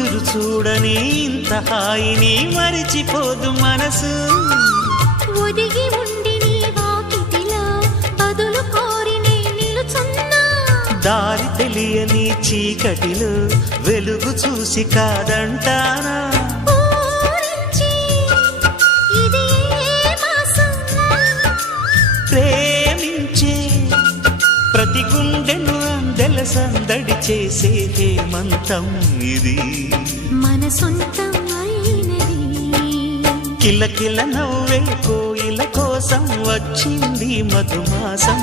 చూడని ఇంత హాయిని మరిచిపోదు మనసు. ఒదిగి ఉండి నీ వాకిటిలో బదులు కోరి నే నిలుచున్నా. దారి తెలియని చీకటిలో వెలుగు చూసి కాదంటానా? ప్రతి గుండెను అందెల సందడి చేసే హేమంతం ఇది. మన సొంతం కిలకిల నవ్వే కోయిల కోసం వచ్చింది మధుమాసం.